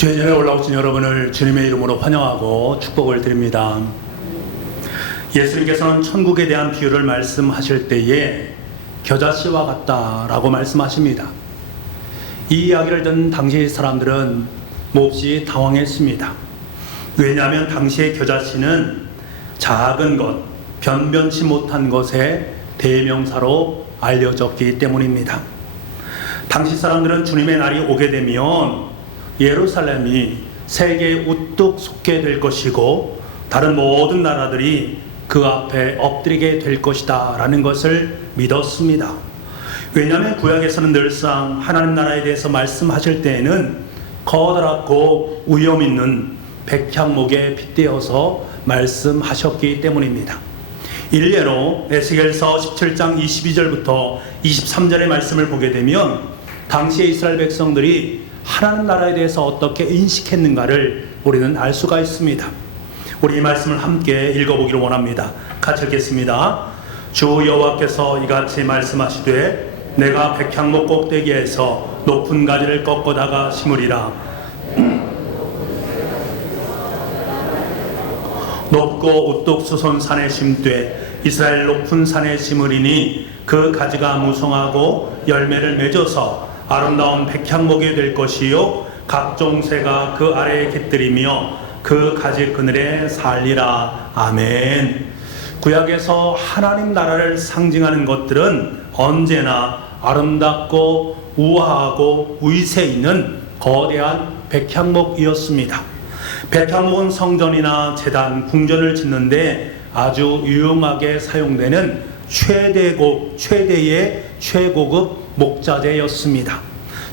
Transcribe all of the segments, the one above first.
주의 전에 올라오신 여러분을 주님의 이름으로 환영하고 축복을 드립니다. 예수님께서는 천국에 대한 비유를 말씀하실 때에 겨자씨와 같다라고 말씀하십니다. 이 이야기를 듣는 당시 사람들은 몹시 당황했습니다. 왜냐하면 당시의 겨자씨는 작은 것, 변변치 못한 것의 대명사로 알려졌기 때문입니다. 당시 사람들은 주님의 날이 오게 되면 예루살렘이 세계에 우뚝 솟게 될 것이고 다른 모든 나라들이 그 앞에 엎드리게 될 것이다 라는 것을 믿었습니다. 왜냐하면 구약에서는 늘상 하나님 나라에 대해서 말씀하실 때에는 커다랗고 위험 있는 백향목에 빗대어서 말씀하셨기 때문입니다. 일례로 에스겔서 17장 22절부터 23절의 말씀을 보게 되면 당시의 이스라엘 백성들이 하나님 나라에 대해서 어떻게 인식했는가를 우리는 알 수가 있습니다. 우리 이 말씀을 함께 읽어보기를 원합니다. 같이 읽겠습니다. 주 여호와께서 이같이 말씀하시되 내가 백향목 꼭대기에서 높은 가지를 꺾어다가 심으리라. 높고 우뚝 솟은 산에 심되 이스라엘 높은 산에 심으리니 그 가지가 무성하고 열매를 맺어서 아름다운 백향목이 될 것이요 각종 새가 그 아래에 깃들이며 그 가지 그늘에 살리라. 아멘. 구약에서 하나님 나라를 상징하는 것들은 언제나 아름답고 우아하고 위세 있는 거대한 백향목이었습니다. 백향목은 성전이나 제단, 궁전을 짓는데 아주 유용하게 사용되는 최대의 최고급 목자재였습니다.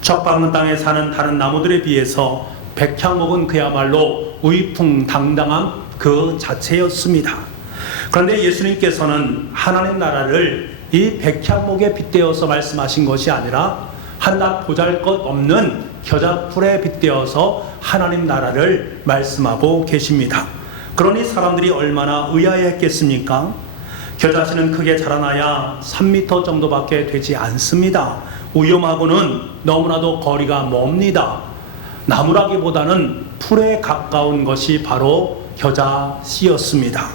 척박는 땅에 사는 다른 나무들에 비해서 백향목은 그야말로 위풍당당한 그 자체였습니다. 그런데 예수님께서는 하나님 나라를 이 백향목에 빗대어서 말씀하신 것이 아니라 한낱 보잘것없는 겨자풀에 빗대어서 하나님 나라를 말씀하고 계십니다. 그러니 사람들이 얼마나 의아해했겠습니까? 겨자씨는 크게 자라나야 3m 정도밖에 되지 않습니다. 위험하고는 너무나도 거리가 멉니다. 나무라기보다는 풀에 가까운 것이 바로 겨자씨였습니다.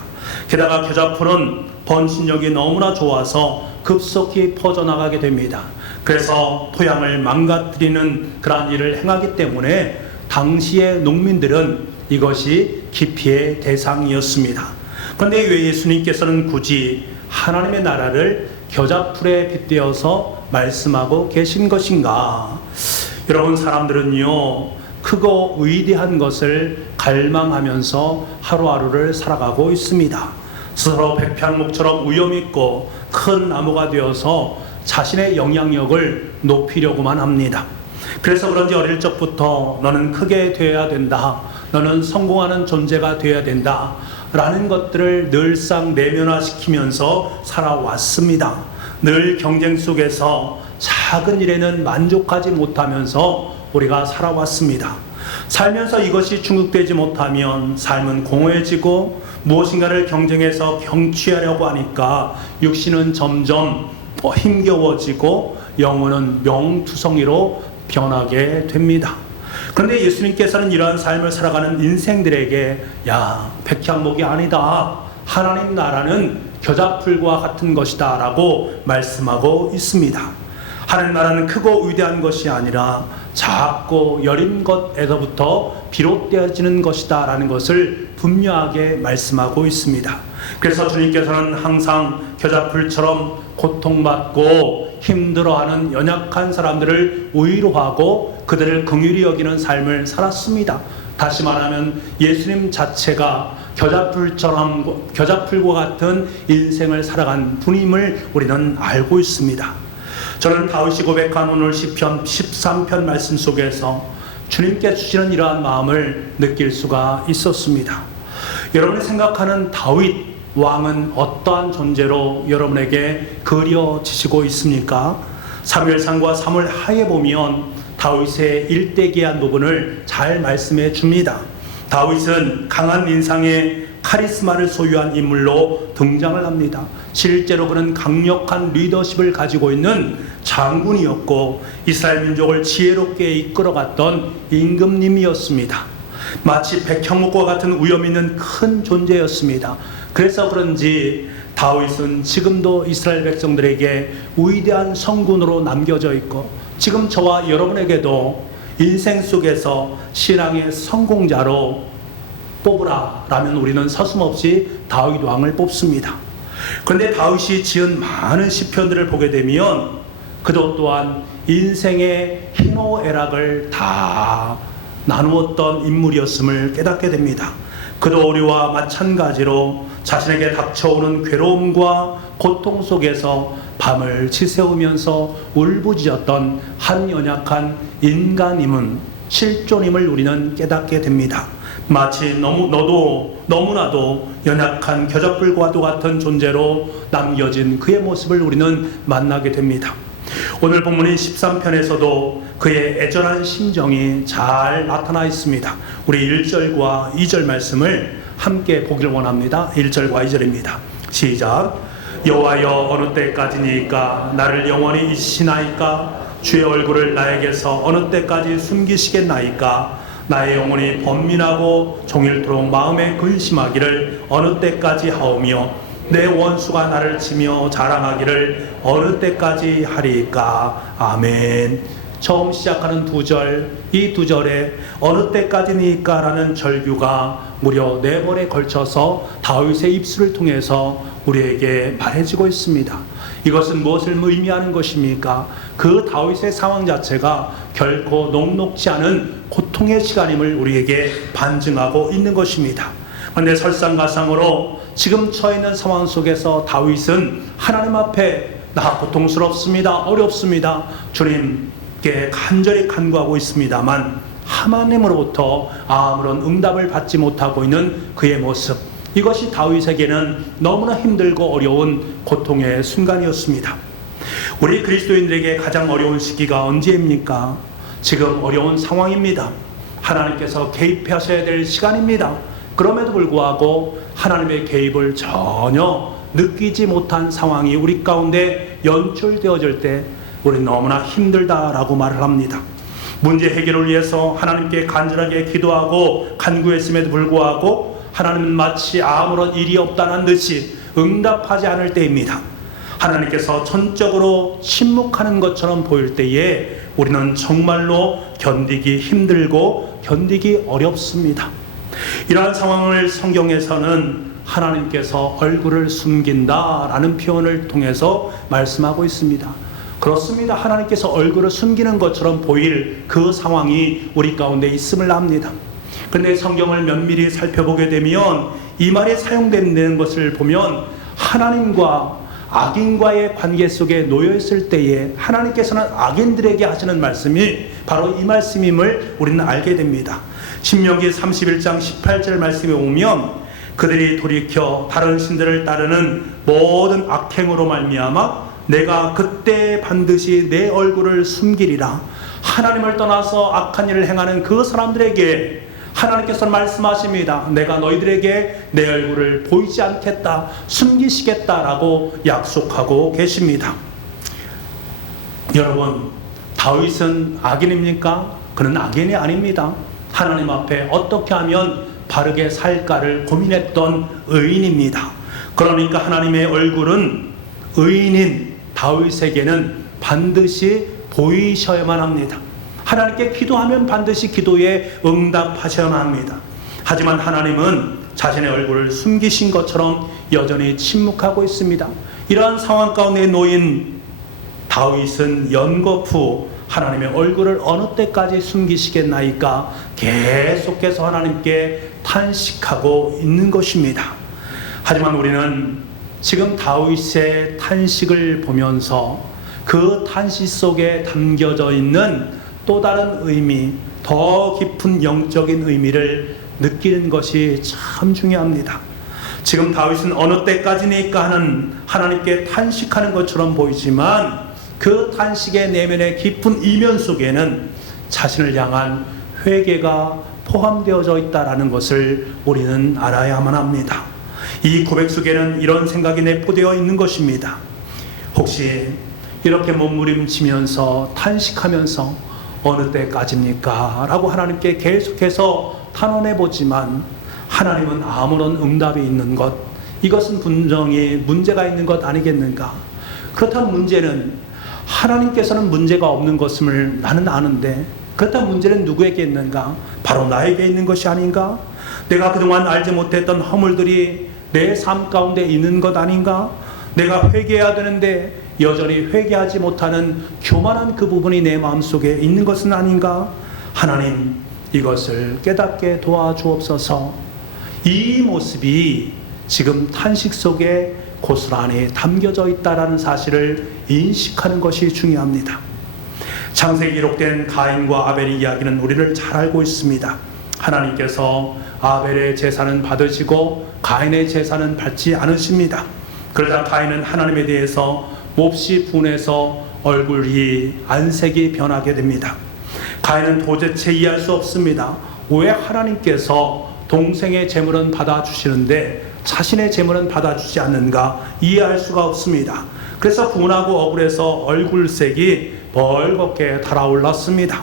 게다가 겨자풀은 번식력이 너무나 좋아서 급속히 퍼져나가게 됩니다. 그래서 토양을 망가뜨리는 그러한 일을 행하기 때문에 당시의 농민들은 이것이 기피의 대상이었습니다. 그런데 왜 예수님께서는 굳이 하나님의 나라를 겨자풀에 빗대어서 말씀하고 계신 것인가? 여러분, 사람들은요 크고 위대한 것을 갈망하면서 하루하루를 살아가고 있습니다. 스스로 백향목처럼 위험있고 큰 나무가 되어서 자신의 영향력을 높이려고만 합니다. 그래서 그런지 어릴 적부터 너는 크게 되어야 된다, 너는 성공하는 존재가 되어야 된다 라는 것들을 늘상 내면화시키면서 살아왔습니다. 늘 경쟁 속에서 작은 일에는 만족하지 못하면서 우리가 살아왔습니다. 살면서 이것이 충족되지 못하면 삶은 공허해지고 무엇인가를 경쟁해서 경취하려고 하니까 육신은 점점 힘겨워지고 영혼은 명투성이로 변하게 됩니다. 그런데 예수님께서는 이러한 삶을 살아가는 인생들에게 백향목이 아니다, 하나님 나라는 겨자풀과 같은 것이다 라고 말씀하고 있습니다. 하나님 나라는 크고 위대한 것이 아니라 작고 여린 것에서부터 비롯되어지는 것이다 라는 것을 분명하게 말씀하고 있습니다. 그래서 주님께서는 항상 겨자풀처럼 고통받고 힘들어하는 연약한 사람들을 위로하고 그들을 긍휼히 여기는 삶을 살았습니다. 다시 말하면 예수님 자체가 겨자풀과 같은 인생을 살아간 분임을 우리는 알고 있습니다. 저는 다윗이 고백한 오늘 시편 13편 말씀 속에서 주님께 주시는 이러한 마음을 느낄 수가 있었습니다. 여러분이 생각하는 다윗 왕은 어떠한 존재로 여러분에게 그려지시고 있습니까? 사무엘상과 사무엘하에 보면 다윗의 일대기한 부분을 잘 말씀해 줍니다. 다윗은 강한 인상의 카리스마를 소유한 인물로 등장을 합니다. 실제로 그는 강력한 리더십을 가지고 있는 장군이었고 이스라엘 민족을 지혜롭게 이끌어갔던 임금님이었습니다. 마치 백형목과 같은 위험 있는 큰 존재였습니다. 그래서 그런지 다윗은 지금도 이스라엘 백성들에게 위대한 성군으로 남겨져 있고, 지금 저와 여러분에게도 인생 속에서 신앙의 성공자로 뽑으라 라면 우리는 서슴없이 다윗 왕을 뽑습니다. 그런데 다윗이 지은 많은 시편들을 보게 되면 그도 또한 인생의 희노애락을 다 나누었던 인물이었음을 깨닫게 됩니다. 그도 우리와 마찬가지로 자신에게 닥쳐오는 괴로움과 고통 속에서 밤을 지새우면서 울부짖었던 한 연약한 인간임은 실존임을 우리는 깨닫게 됩니다. 마치 너무나도 연약한 겨자뿔과도 같은 존재로 남겨진 그의 모습을 우리는 만나게 됩니다. 오늘 본문인 13편에서도 그의 애절한 심정이 잘 나타나 있습니다. 우리 1절과 2절 말씀을 함께 보기를 원합니다. 1절과 2절입니다. 시작. 여호와여, 어느 때까지니까 나를 영원히 잊으시나이까? 주의 얼굴을 나에게서 어느 때까지 숨기시겠나이까? 나의 영혼이 번민하고 종일토록 마음에 근심하기를 어느 때까지 하오며 내 원수가 나를 치며 자랑하기를 어느 때까지 하리까? 아멘. 처음 시작하는 두 절, 이 두 절에 어느 때까지니까 라는 절규가 무려 4번에 걸쳐서 다윗의 입술을 통해서 우리에게 말해지고 있습니다. 이것은 무엇을 의미하는 것입니까? 그 다윗의 상황 자체가 결코 녹록지 않은 고통의 시간임을 우리에게 반증하고 있는 것입니다. 그런데 설상가상으로 지금 처해 있는 상황 속에서 다윗은 하나님 앞에 나 고통스럽습니다, 어렵습니다, 주님께 간절히 간구하고 있습니다만 하나님으로부터 아무런 응답을 받지 못하고 있는 그의 모습, 이것이 다윗에게는 너무나 힘들고 어려운 고통의 순간이었습니다. 우리 그리스도인들에게 가장 어려운 시기가 언제입니까? 지금 어려운 상황입니다. 하나님께서 개입하셔야 될 시간입니다. 그럼에도 불구하고 하나님의 개입을 전혀 느끼지 못한 상황이 우리 가운데 연출되어질 때 우리는 너무나 힘들다라고 말을 합니다. 문제 해결을 위해서 하나님께 간절하게 기도하고 간구했음에도 불구하고 하나님은 마치 아무런 일이 없다는 듯이 응답하지 않을 때입니다. 하나님께서 전적으로 침묵하는 것처럼 보일 때에 우리는 정말로 견디기 힘들고 견디기 어렵습니다. 이러한 상황을 성경에서는 하나님께서 얼굴을 숨긴다라는 표현을 통해서 말씀하고 있습니다. 그렇습니다. 하나님께서 얼굴을 숨기는 것처럼 보일 그 상황이 우리 가운데 있음을 압니다. 그런데 성경을 면밀히 살펴보게 되면 이 말이 사용되는 것을 보면 하나님과 악인과의 관계 속에 놓여 있을 때에 하나님께서는 악인들에게 하시는 말씀이 바로 이 말씀임을 우리는 알게 됩니다. 신명기 31장 18절 말씀에 오면 그들이 돌이켜 다른 신들을 따르는 모든 악행으로 말미암아 내가 그때 반드시 내 얼굴을 숨기리라. 하나님을 떠나서 악한 일을 행하는 그 사람들에게 하나님께서 말씀하십니다. 내가 너희들에게 내 얼굴을 보이지 않겠다, 숨기시겠다라고 약속하고 계십니다. 여러분, 다윗은 악인입니까? 그는 악인이 아닙니다. 하나님 앞에 어떻게 하면 바르게 살까를 고민했던 의인입니다. 그러니까 하나님의 얼굴은 의인인 다윗에게는 반드시 보이셔야만 합니다. 하나님께 기도하면 반드시 기도에 응답하셔야만 합니다. 하지만 하나님은 자신의 얼굴을 숨기신 것처럼 여전히 침묵하고 있습니다. 이러한 상황 가운데 놓인 다윗은 연거푸 하나님의 얼굴을 어느 때까지 숨기시겠나이까 계속해서 하나님께 탄식하고 있는 것입니다. 하지만 우리는 지금 다윗의 탄식을 보면서 그 탄식 속에 담겨져 있는 또 다른 의미, 더 깊은 영적인 의미를 느끼는 것이 참 중요합니다. 지금 다윗은 어느 때까지니까 하는 하나님께 탄식하는 것처럼 보이지만 그 탄식의 내면의 깊은 이면 속에는 자신을 향한 회개가 포함되어져 있다는 것을 우리는 알아야만 합니다. 이 고백 속에는 이런 생각이 내포되어 있는 것입니다. 혹시 이렇게 몸부림치면서 탄식하면서 어느 때까지입니까? 라고 하나님께 계속해서 탄원해 보지만 하나님은 아무런 응답이 있는 것, 이것은 분명히 문제가 있는 것 아니겠는가? 그렇다면 문제는 하나님께서는 문제가 없는 것을 나는 아는데 그렇다면 문제는 누구에게 있는가? 바로 나에게 있는 것이 아닌가? 내가 그동안 알지 못했던 허물들이 내 삶 가운데 있는 것 아닌가? 내가 회개해야 되는데 여전히 회개하지 못하는 교만한 그 부분이 내 마음속에 있는 것은 아닌가? 하나님, 이것을 깨닫게 도와주옵소서. 이 모습이 지금 탄식 속에 고스란히 담겨져 있다는 사실을 인식하는 것이 중요합니다. 창세기 기록된 가인과 아벨의 이야기는 우리를 잘 알고 있습니다. 하나님께서 아벨의 제사는 받으시고 가인의 제사는 받지 않으십니다. 그러자 가인은 하나님에 대해서 몹시 분해서 얼굴이 안색이 변하게 됩니다. 가인은 도대체 이해할 수 없습니다. 왜 하나님께서 동생의 재물은 받아주시는데 자신의 재물은 받아주지 않는가 이해할 수가 없습니다. 그래서 분하고 억울해서 얼굴색이 벌겋게 달아올랐습니다.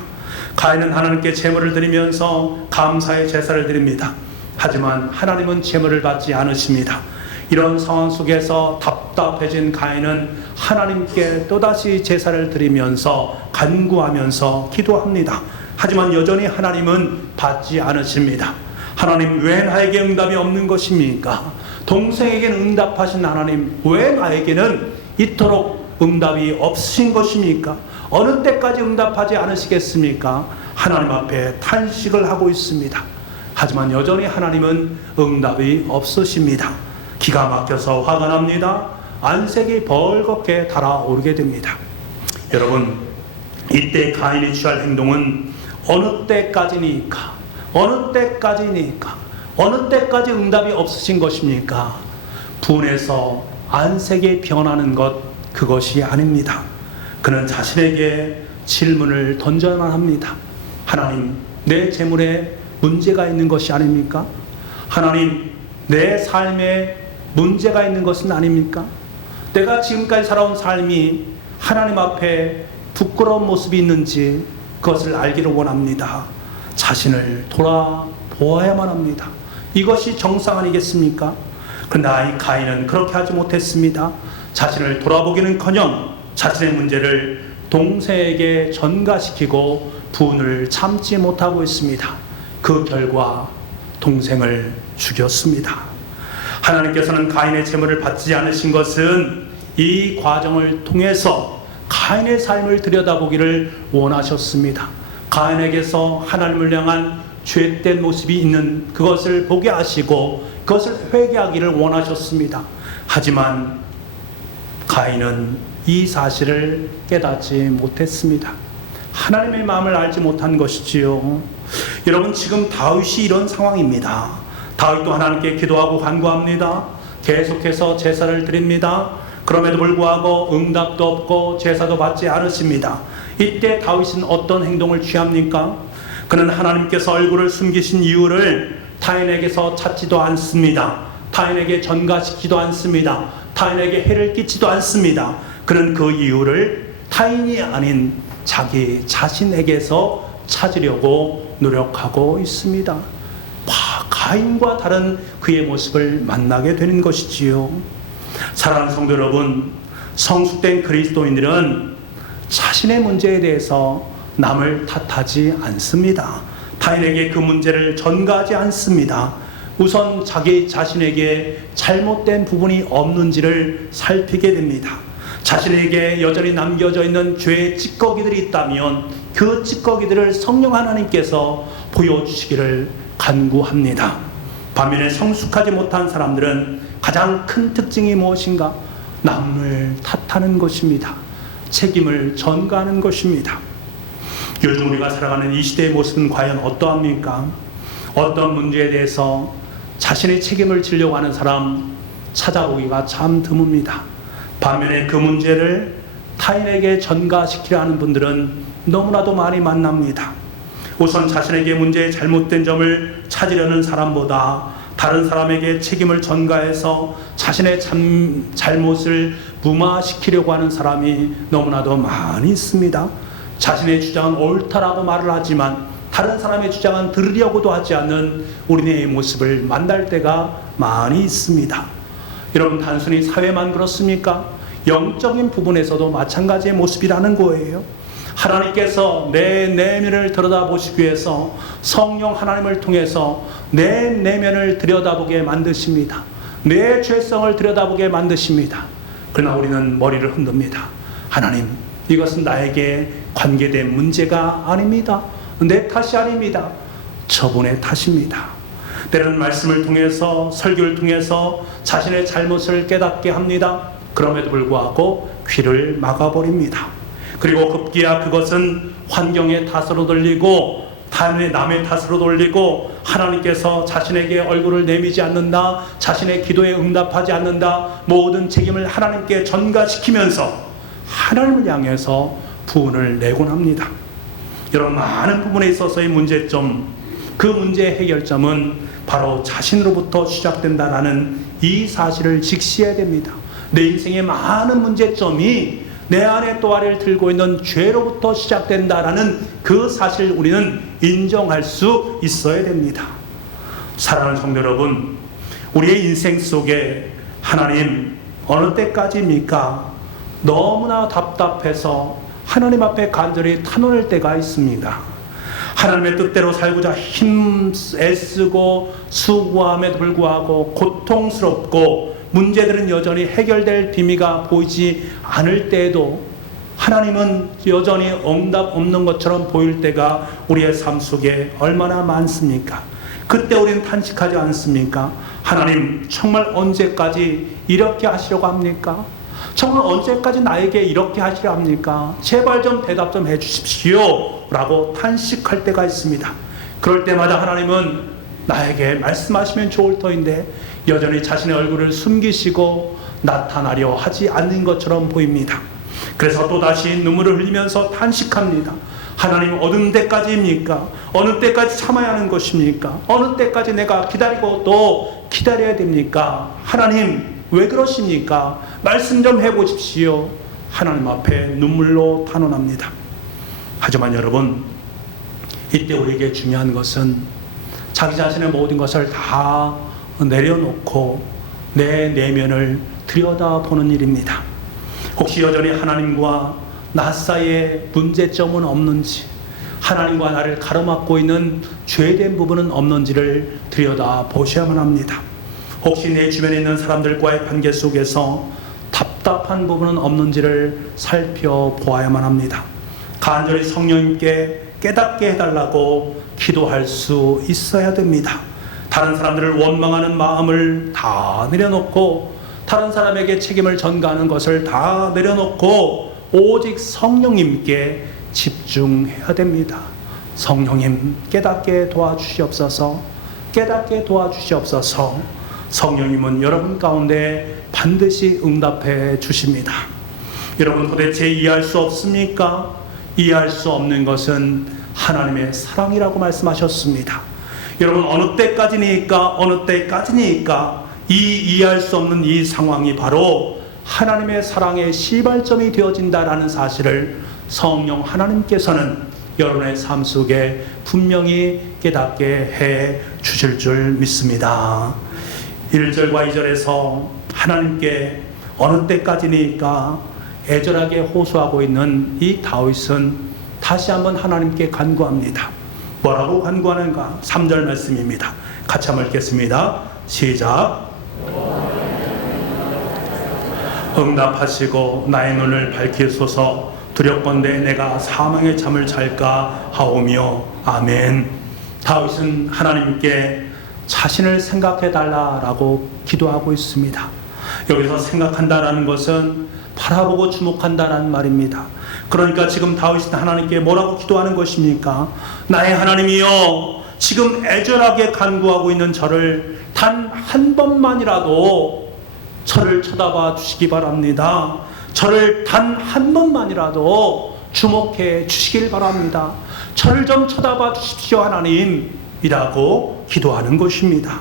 가인은 하나님께 제물을 드리면서 감사의 제사를 드립니다. 하지만 하나님은 제물을 받지 않으십니다. 이런 상황 속에서 답답해진 가인은 하나님께 또다시 제사를 드리면서 간구하면서 기도합니다. 하지만 여전히 하나님은 받지 않으십니다. 하나님, 왜 나에게 응답이 없는 것입니까? 동생에게는 응답하신 하나님, 왜 나에게는 이토록 응답이 없으신 것입니까? 어느 때까지 응답하지 않으시겠습니까? 하나님 앞에 탄식을 하고 있습니다. 하지만 여전히 하나님은 응답이 없으십니다. 기가 막혀서 화가 납니다. 안색이 벌겋게 달아오르게 됩니다. 여러분, 이때 가인이 취할 행동은 어느 때까지니까? 어느 때까지니까? 어느 때까지 응답이 없으신 것입니까? 분해서 안색이 변하는 것, 그것이 아닙니다. 그는 자신에게 질문을 던져만 합니다. 하나님, 내 재물에 문제가 있는 것이 아닙니까? 하나님, 내 삶에 문제가 있는 것은 아닙니까? 내가 지금까지 살아온 삶이 하나님 앞에 부끄러운 모습이 있는지 그것을 알기를 원합니다. 자신을 돌아보아야만 합니다. 이것이 정상 아니겠습니까? 그러나 이 가인은 그렇게 하지 못했습니다. 자신을 돌아보기는커녕 자신의 문제를 동생에게 전가시키고 분을 참지 못하고 있습니다. 그 결과 동생을 죽였습니다. 하나님께서는 가인의 재물을 받지 않으신 것은 이 과정을 통해서 가인의 삶을 들여다보기를 원하셨습니다. 가인에게서 하나님을 향한 죄된 모습이 있는 그것을 보게 하시고 그것을 회개하기를 원하셨습니다. 하지만 가인은 이 사실을 깨닫지 못했습니다. 하나님의 마음을 알지 못한 것이지요. 여러분, 지금 다윗이 이런 상황입니다. 다윗도 하나님께 기도하고 간구합니다. 계속해서 제사를 드립니다. 그럼에도 불구하고 응답도 없고 제사도 받지 않으십니다. 이때 다윗은 어떤 행동을 취합니까? 그는 하나님께서 얼굴을 숨기신 이유를 타인에게서 찾지도 않습니다. 타인에게 전가시키지도 않습니다. 타인에게 해를 끼치지도 않습니다. 그는 그 이유를 타인이 아닌 자기 자신에게서 찾으려고 노력하고 있습니다. 가인과 다른 그의 모습을 만나게 되는 것이지요. 사랑하는 성도 여러분, 성숙된 그리스도인들은 자신의 문제에 대해서 남을 탓하지 않습니다. 타인에게 그 문제를 전가하지 않습니다. 우선 자기 자신에게 잘못된 부분이 없는지를 살피게 됩니다. 자신에게 여전히 남겨져 있는 죄의 찌꺼기들이 있다면 그 찌꺼기들을 성령 하나님께서 보여주시기를 간구합니다. 반면에 성숙하지 못한 사람들은 가장 큰 특징이 무엇인가? 남을 탓하는 것입니다. 책임을 전가하는 것입니다. 요즘 우리가 살아가는 이 시대의 모습은 과연 어떠합니까? 어떤 문제에 대해서 자신의 책임을 지려고 하는 사람 찾아보기가 참 드뭅니다. 반면에 그 문제를 타인에게 전가시키려 하는 분들은 너무나도 많이 만납니다. 우선 자신에게 문제의 잘못된 점을 찾으려는 사람보다 다른 사람에게 책임을 전가해서 자신의 잘못을 무마시키려고 하는 사람이 너무나도 많이 있습니다. 자신의 주장은 옳다라고 말을 하지만 다른 사람의 주장은 들으려고도 하지 않는 우리의 모습을 만날 때가 많이 있습니다. 여러분, 단순히 사회만 그렇습니까? 영적인 부분에서도 마찬가지의 모습이라는 거예요. 하나님께서 내 내면을 들여다보시기 위해서 성령 하나님을 통해서 내 내면을 들여다보게 만드십니다. 내 죄성을 들여다보게 만드십니다. 그러나 우리는 머리를 흔듭니다. 하나님, 이것은 나에게 관계된 문제가 아닙니다. 내 탓이 아닙니다. 저분의 탓입니다. 때로는 말씀을 통해서, 설교를 통해서 자신의 잘못을 깨닫게 합니다. 그럼에도 불구하고 귀를 막아버립니다. 그리고 급기야 그것은 환경의 탓으로 돌리고 남의 탓으로 돌리고 하나님께서 자신에게 얼굴을 내미지 않는다, 자신의 기도에 응답하지 않는다, 모든 책임을 하나님께 전가시키면서 하나님을 향해서 부은을 내곤 합니다. 여러분, 많은 부분에 있어서의 문제점, 그 문제의 해결점은 바로 자신으로부터 시작된다라는 이 사실을 직시해야 됩니다. 내 인생의 많은 문제점이 내 안에 또아리를 들고 있는 죄로부터 시작된다라는 그 사실을 우리는 인정할 수 있어야 됩니다. 사랑하는 성도 여러분, 우리의 인생 속에 하나님 어느 때까지입니까? 너무나 답답해서 하나님 앞에 간절히 탄원할 때가 있습니다. 하나님의 뜻대로 살고자 애쓰고 수고함에도 불구하고 고통스럽고 문제들은 여전히 해결될 비밀가 보이지 않을 때에도 하나님은 여전히 응답 없는 것처럼 보일 때가 우리의 삶 속에 얼마나 많습니까? 그때 우리는 탄식하지 않습니까? 하나님, 정말 언제까지 이렇게 하시려고 합니까? 정말 언제까지 나에게 이렇게 하시려 합니까? 제발 좀 대답 좀 해주십시오 라고 탄식할 때가 있습니다. 그럴 때마다 하나님은 나에게 말씀하시면 좋을 터인데 여전히 자신의 얼굴을 숨기시고 나타나려 하지 않는 것처럼 보입니다. 그래서 또다시 눈물을 흘리면서 탄식합니다. 하나님, 어느 때까지입니까? 어느 때까지 참아야 하는 것입니까? 어느 때까지 내가 기다리고 또 기다려야 됩니까? 하나님, 왜 그러십니까? 말씀 좀 해보십시오. 하나님 앞에 눈물로 탄원합니다. 하지만 여러분, 이때 우리에게 중요한 것은 자기 자신의 모든 것을 다 내려놓고 내 내면을 들여다보는 일입니다. 혹시 여전히 하나님과 나 사이에 문제점은 없는지, 하나님과 나를 가로막고 있는 죄된 부분은 없는지를 들여다보셔야만 합니다. 혹시 내 주변에 있는 사람들과의 관계 속에서 답답한 부분은 없는지를 살펴보아야만 합니다. 간절히 성령님께 깨닫게 해달라고 기도할 수 있어야 됩니다. 다른 사람들을 원망하는 마음을 다 내려놓고 다른 사람에게 책임을 전가하는 것을 다 내려놓고 오직 성령님께 집중해야 됩니다. 성령님, 깨닫게 도와주시옵소서. 깨닫게 도와주시옵소서. 성령님은 여러분 가운데 반드시 응답해 주십니다. 여러분, 도대체 이해할 수 없습니까? 이해할 수 없는 것은 하나님의 사랑이라고 말씀하셨습니다. 여러분, 어느 때까지니까 이해할 수 없는 이 상황이 바로 하나님의 사랑의 시발점이 되어진다라는 사실을 성령 하나님께서는 여러분의 삶 속에 분명히 깨닫게 해 주실 줄 믿습니다. 1절과 2절에서 하나님께 어느 때까지니까 애절하게 호소하고 있는 이 다윗은 다시 한번 하나님께 간구합니다. 뭐라고 간구하는가? 3절 말씀입니다. 같이 한번 읽겠습니다. 시작. 응답하시고 나의 눈을 밝히소서. 두렵건대 내가 사망의 잠을 잘까 하오며. 아멘. 다윗은 하나님께 자신을 생각해 달라라고 기도하고 있습니다. 여기서 생각한다라는 것은 바라보고 주목한다라는 말입니다. 그러니까 지금 다윗은 하나님께 뭐라고 기도하는 것입니까? 나의 하나님이여, 지금 애절하게 간구하고 있는 저를 단 한 번만이라도 저를 쳐다봐 주시기 바랍니다. 저를 단 한 번만이라도 주목해 주시길 바랍니다. 저를 좀 쳐다봐 주십시오 하나님이라고 기도하는 것입니다.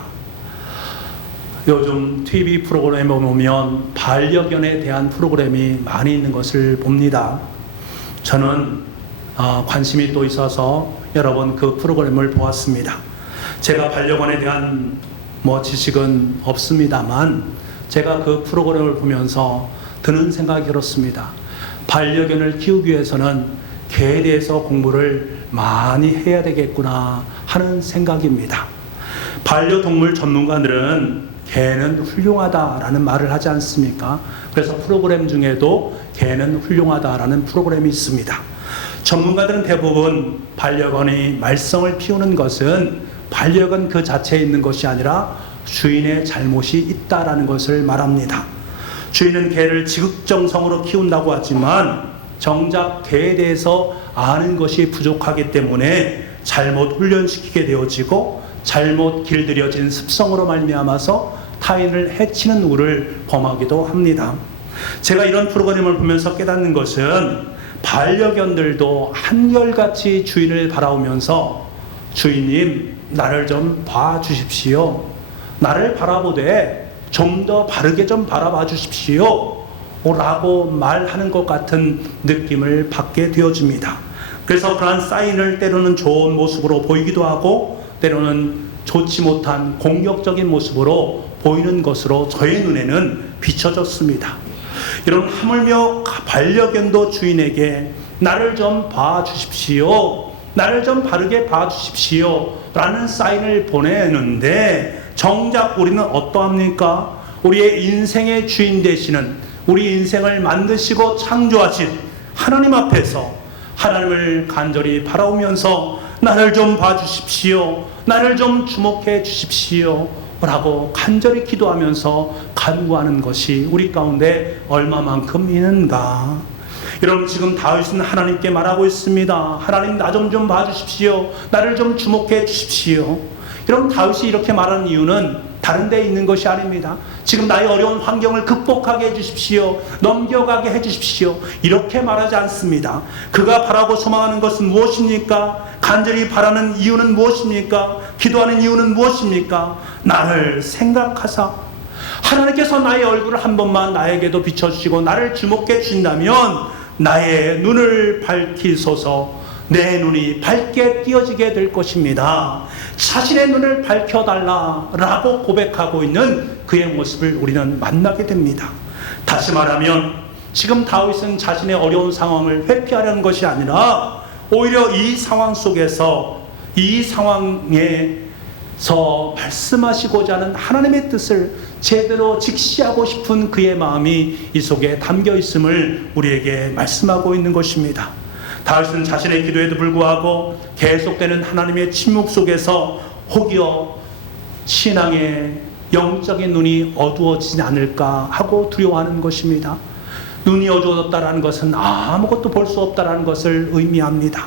요즘 TV 프로그램에 보면 반려견에 대한 프로그램이 많이 있는 것을 봅니다. 저는 관심이 또 있어서 여러 번 그 프로그램을 보았습니다. 제가 반려견에 대한 지식은 없습니다만 제가 그 프로그램을 보면서 드는 생각이 그렇습니다. 반려견을 키우기 위해서는 개에 대해서 공부를 많이 해야 되겠구나 하는 생각입니다. 반려동물 전문가들은 개는 훌륭하다라는 말을 하지 않습니까? 그래서 프로그램 중에도 개는 훌륭하다라는 프로그램이 있습니다. 전문가들은 대부분 반려견이 말썽을 피우는 것은 반려견 그 자체에 있는 것이 아니라 주인의 잘못이 있다라는 것을 말합니다. 주인은 개를 지극정성으로 키운다고 하지만 정작 개에 대해서 아는 것이 부족하기 때문에 잘못 훈련시키게 되어지고 잘못 길들여진 습성으로 말미암아서 타인을 해치는 우를 범하기도 합니다. 제가 이런 프로그램을 보면서 깨닫는 것은 반려견들도 한결같이 주인을 바라보면서 주인님 나를 좀 봐주십시오. 나를 바라보되 좀 더 바르게 좀 바라봐 주십시오 라고 말하는 것 같은 느낌을 받게 되어집니다. 그래서 그러한 사인을 때로는 좋은 모습으로 보이기도 하고 때로는 좋지 못한 공격적인 모습으로 보이는 것으로 저의 눈에는 비춰졌습니다. 이런 하물며 반려견도 주인에게 나를 좀 봐주십시오, 나를 좀 바르게 봐주십시오 라는 사인을 보내는데 정작 우리는 어떠합니까? 우리의 인생의 주인 되시는, 우리 인생을 만드시고 창조하신 하나님 앞에서 하나님을 간절히 바라보면서 나를 좀 봐주십시오, 나를 좀 주목해 주십시오 라고 간절히 기도하면서 간구하는 것이 우리 가운데 얼마만큼 있는가. 여러분, 지금 다윗은 하나님께 말하고 있습니다. 하나님 나 좀 봐주십시오, 나를 좀 주목해 주십시오. 여러분, 다윗이 이렇게 말하는 이유는 다른 데 있는 것이 아닙니다. 지금 나의 어려운 환경을 극복하게 해주십시오, 넘겨가게 해주십시오 이렇게 말하지 않습니다. 그가 바라고 소망하는 것은 무엇입니까? 간절히 바라는 이유는 무엇입니까? 기도하는 이유는 무엇입니까? 나를 생각하사 하나님께서 나의 얼굴을 한 번만 나에게도 비춰주시고 나를 주목해 주신다면 나의 눈을 밝히소서. 내 눈이 밝게 띄어지게 될 것입니다. 자신의 눈을 밝혀달라라고 고백하고 있는 그의 모습을 우리는 만나게 됩니다. 다시 말하면 지금 다윗은 자신의 어려운 상황을 회피하려는 것이 아니라 오히려 이 상황 속에서, 이 상황에서 말씀하시고자 하는 하나님의 뜻을 제대로 직시하고 싶은 그의 마음이 이 속에 담겨 있음을 우리에게 말씀하고 있는 것입니다. 다윗은 자신의 기도에도 불구하고 계속되는 하나님의 침묵 속에서 혹여 신앙의 영적인 눈이 어두워지지 않을까 하고 두려워하는 것입니다. 눈이 어두워졌다는 것은 아무것도 볼 수 없다는 것을 의미합니다.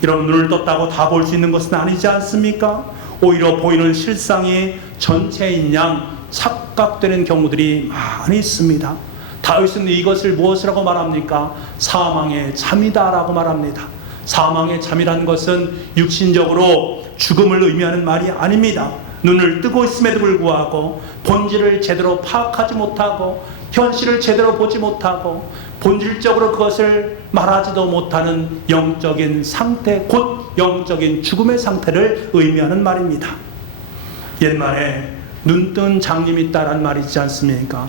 이런 눈을 떴다고 다 볼 수 있는 것은 아니지 않습니까? 오히려 보이는 실상이 전체인 양 착각되는 경우들이 많이 있습니다. 다윗은 이것을 무엇이라고 말합니까? 사망의 잠이다라고 말합니다. 사망의 잠이라는 것은 육신적으로 죽음을 의미하는 말이 아닙니다. 눈을 뜨고 있음에도 불구하고 본질을 제대로 파악하지 못하고 현실을 제대로 보지 못하고 본질적으로 그것을 말하지도 못하는 영적인 상태, 곧 영적인 죽음의 상태를 의미하는 말입니다. 옛말에 눈뜬 장님이 있다라는 말이 있지 않습니까?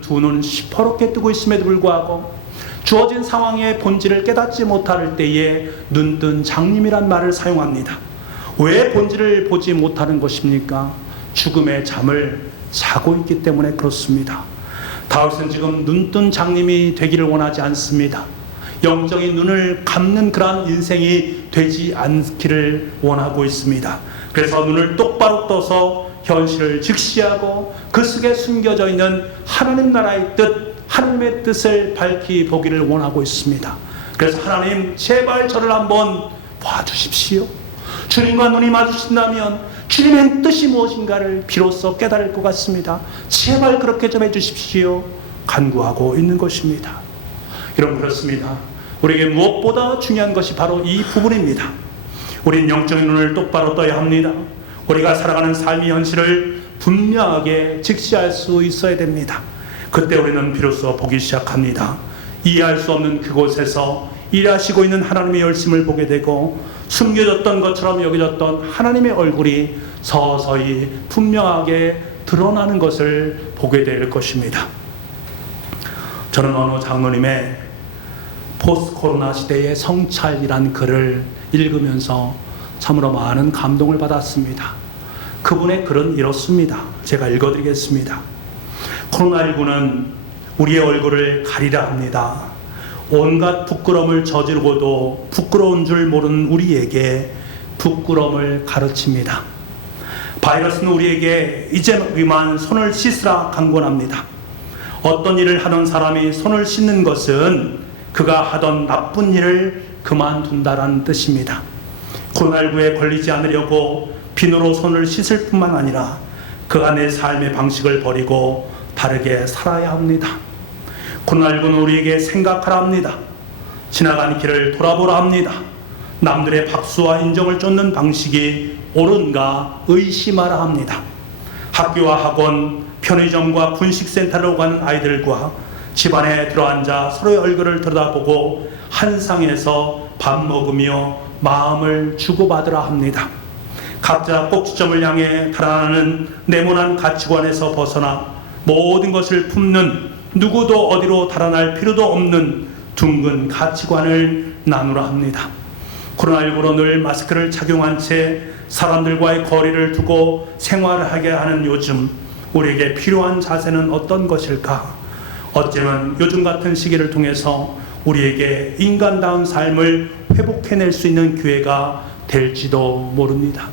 두 눈은 시퍼렇게 뜨고 있음에도 불구하고 주어진 상황의 본질을 깨닫지 못할 때에 눈뜬 장님이란 말을 사용합니다. 왜 본질을 보지 못하는 것입니까? 죽음의 잠을 자고 있기 때문에 그렇습니다. 다윗은 지금 눈뜬 장님이 되기를 원하지 않습니다. 영적인 눈을 감는 그러한 인생이 되지 않기를 원하고 있습니다. 그래서 눈을 똑바로 떠서 현실을 직시하고 그 속에 숨겨져 있는 하나님 나라의 뜻, 하나님의 뜻을 밝히 보기를 원하고 있습니다. 그래서 하나님 제발 저를 한번 봐주십시오. 주님과 눈이 마주친다면 주님의 뜻이 무엇인가를 비로소 깨달을 것 같습니다. 제발 그렇게 좀 해주십시오 간구하고 있는 것입니다. 여러분, 그렇습니다. 우리에게 무엇보다 중요한 것이 바로 이 부분입니다. 우리는 영적인 눈을 똑바로 떠야 합니다. 우리가 살아가는 삶의 현실을 분명하게 직시할 수 있어야 됩니다. 그때 우리는 비로소 보기 시작합니다. 이해할 수 없는 그곳에서 일하시고 있는 하나님의 열심을 보게 되고, 숨겨졌던 것처럼 여겨졌던 하나님의 얼굴이 서서히 분명하게 드러나는 것을 보게 될 것입니다. 저는 어느 장로님의 포스트 코로나 시대의 성찰이란 글을 읽으면서 참으로 많은 감동을 받았습니다. 그분의 글은 이렇습니다. 제가 읽어드리겠습니다. 코로나19는 우리의 얼굴을 가리라 합니다. 온갖 부끄러움을 저지르고도 부끄러운 줄 모르는 우리에게 부끄러움을 가르칩니다. 바이러스는 우리에게 이제 그만 손을 씻으라 강권합니다. 어떤 일을 하던 사람이 손을 씻는 것은 그가 하던 나쁜 일을 그만둔다라는 뜻입니다. 코로나19에 걸리지 않으려고 비누로 손을 씻을 뿐만 아니라 그가 내 삶의 방식을 버리고 다르게 살아야 합니다. 코로나19는 우리에게 생각하라 합니다. 지나가는 길을 돌아보라 합니다. 남들의 박수와 인정을 쫓는 방식이 옳은가 의심하라 합니다. 학교와 학원, 편의점과 분식센터로 가는 아이들과 집안에 들어앉아 서로의 얼굴을 들여다보고 한 상에서 밥 먹으며 마음을 주고받으라 합니다. 각자 꼭지점을 향해 달아나는 네모난 가치관에서 벗어나 모든 것을 품는, 누구도 어디로 달아날 필요도 없는 둥근 가치관을 나누라 합니다. 코로나19로 늘 마스크를 착용한 채 사람들과의 거리를 두고 생활하게 하는 요즘, 우리에게 필요한 자세는 어떤 것일까? 어쩌면 요즘 같은 시기를 통해서 우리에게 인간다운 삶을 회복해낼 수 있는 기회가 될지도 모릅니다.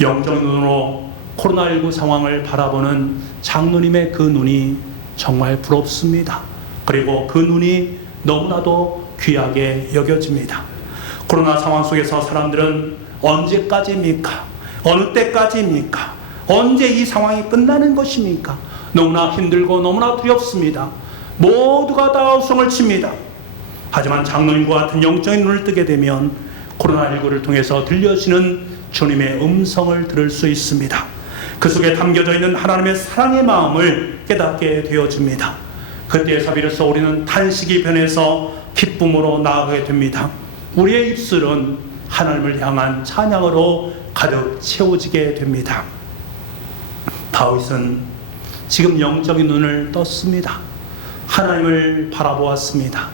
영적 눈으로 코로나19 상황을 바라보는 장로님의 그 눈이 정말 부럽습니다. 그리고 그 눈이 너무나도 귀하게 여겨집니다. 코로나 상황 속에서 사람들은 언제까지입니까? 어느 때까지입니까? 언제 이 상황이 끝나는 것입니까? 너무나 힘들고 너무나 두렵습니다. 모두가 다 웃음을 칩니다. 하지만 장로님과 같은 영적인 눈을 뜨게 되면 코로나19를 통해서 들려지는 주님의 음성을 들을 수 있습니다. 그 속에 담겨져 있는 하나님의 사랑의 마음을 깨닫게 되어집니다. 그때에서 비로소 우리는 탄식이 변해서 기쁨으로 나아가게 됩니다. 우리의 입술은 하나님을 향한 찬양으로 가득 채워지게 됩니다. 다윗은 지금 영적인 눈을 떴습니다. 하나님을 바라보았습니다.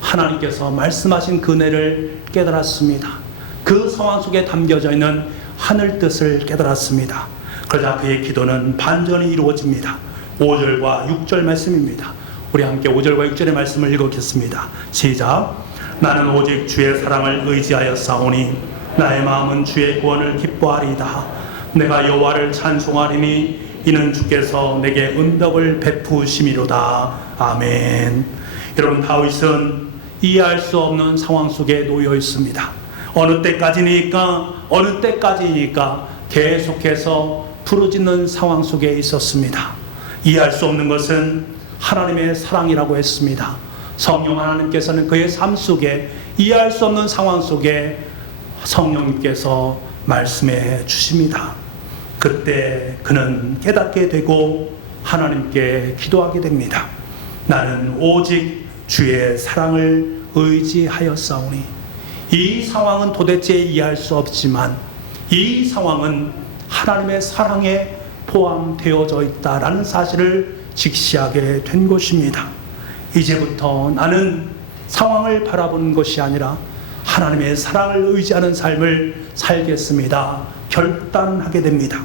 하나님께서 말씀하신 그 은혜를 깨달았습니다. 그 상황 속에 담겨져 있는 하늘 뜻을 깨달았습니다. 그러자 그의 기도는 반전이 이루어집니다. 5절과 6절 말씀입니다. 우리 함께 5절과 6절의 말씀을 읽겠습니다. 시작. 나는 오직 주의 사랑을 의지하여 싸우니 나의 마음은 주의 구원을 기뻐하리이다. 내가 여호와를 찬송하리니 이는 주께서 내게 은덕을 베푸심이로다. 아멘. 여러분, 다윗은 이해할 수 없는 상황 속에 놓여 있습니다. 어느 때까지니까 계속해서 부르짖는 상황 속에 있었습니다. 이해할 수 없는 것은 하나님의 사랑이라고 했습니다. 성령 하나님께서는 그의 삶 속에 이해할 수 없는 상황 속에 성령님께서 말씀해 주십니다. 그때 그는 깨닫게 되고 하나님께 기도하게 됩니다. 나는 오직 주의 사랑을 의지하였사오니. 이 상황은 도대체 이해할 수 없지만 이 상황은 하나님의 사랑에 포함되어져 있다라는 사실을 직시하게 된 것입니다. 이제부터 나는 상황을 바라보는 것이 아니라 하나님의 사랑을 의지하는 삶을 살겠습니다. 결단하게 됩니다.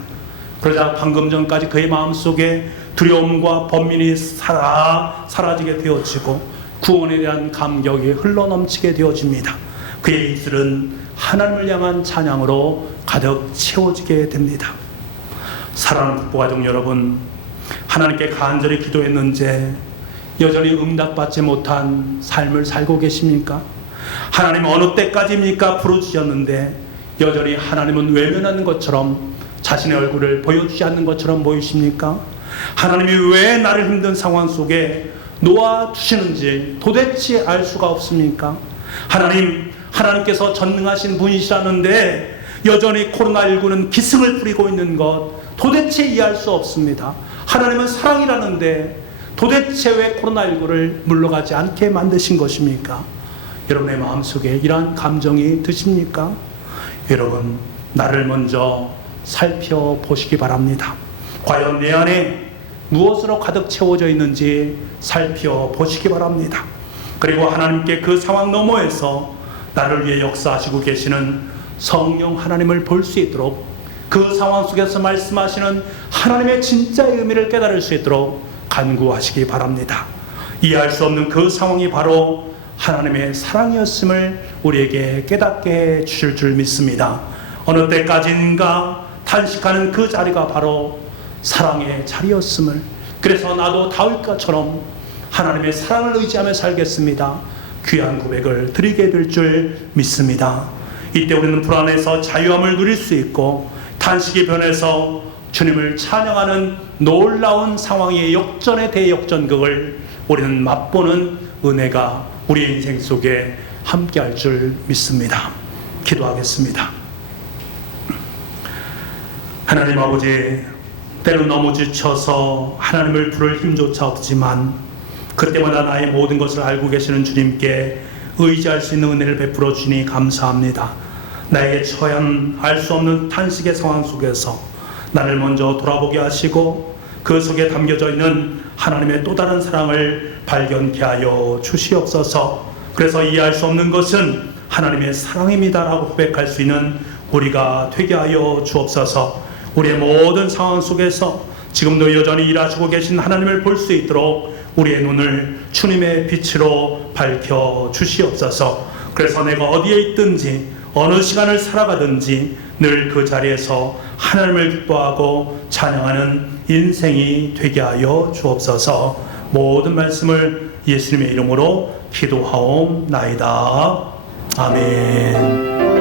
그러자 방금 전까지 그의 마음속에 두려움과 번민이 사라지게 되어지고 구원에 대한 감격이 흘러넘치게 되어집니다. 그의 입술은 하나님을 향한 찬양으로 가득 채워지게 됩니다. 사랑하는 국부가족 여러분, 하나님께 간절히 기도했는지 여전히 응답받지 못한 삶을 살고 계십니까? 하나님 어느 때까지입니까? 부르짖었는데 여전히 하나님은 외면하는 것처럼 자신의 얼굴을 보여주지 않는 것처럼 보이십니까? 하나님이 왜 나를 힘든 상황 속에 놓아두시는지 도대체 알 수가 없습니까? 하나님께서 전능하신 분이시라는데 여전히 코로나19는 기승을 부리고 있는 것 도대체 이해할 수 없습니다. 하나님은 사랑이라는데 도대체 왜 코로나19를 물러가지 않게 만드신 것입니까? 여러분의 마음속에 이러한 감정이 드십니까? 여러분, 나를 먼저 살펴보시기 바랍니다. 과연 내 안에 무엇으로 가득 채워져 있는지 살펴보시기 바랍니다. 그리고 하나님께 그 상황 너머에서 나를 위해 역사하시고 계시는 성령 하나님을 볼 수 있도록, 그 상황 속에서 말씀하시는 하나님의 진짜의 의미를 깨달을 수 있도록 간구하시기 바랍니다. 이해할 수 없는 그 상황이 바로 하나님의 사랑이었음을 우리에게 깨닫게 해 주실 줄 믿습니다. 어느 때까지인가 탄식하는 그 자리가 바로 사랑의 자리였음을, 그래서 나도 다윗과처럼 하나님의 사랑을 의지하며 살겠습니다, 귀한 고백을 드리게 될 줄 믿습니다. 이때 우리는 불안에서 자유함을 누릴 수 있고, 탄식이 변해서 주님을 찬양하는 놀라운 상황의 역전의 대역전극을 우리는 맛보는 은혜가 우리의 인생 속에 함께할 줄 믿습니다. 기도하겠습니다. 하나님 아버지, 때로 너무 지쳐서 하나님을 부를 힘조차 없지만 그때마다 나의 모든 것을 알고 계시는 주님께 의지할 수 있는 은혜를 베풀어 주니 감사합니다. 나에게 처한 알 수 없는 탄식의 상황 속에서 나를 먼저 돌아보게 하시고 그 속에 담겨져 있는 하나님의 또 다른 사랑을 발견케 하여 주시옵소서. 그래서 이해할 수 없는 것은 하나님의 사랑입니다라고 고백할 수 있는 우리가 되게 하여 주옵소서. 우리의 모든 상황 속에서 지금도 여전히 일하시고 계신 하나님을 볼 수 있도록 우리의 눈을 주님의 빛으로 밝혀 주시옵소서. 그래서 내가 어디에 있든지 어느 시간을 살아가든지 늘 그 자리에서 하나님을 기뻐하고 찬양하는 인생이 되게 하여 주옵소서. 모든 말씀을 예수님의 이름으로 기도하옵나이다. 아멘.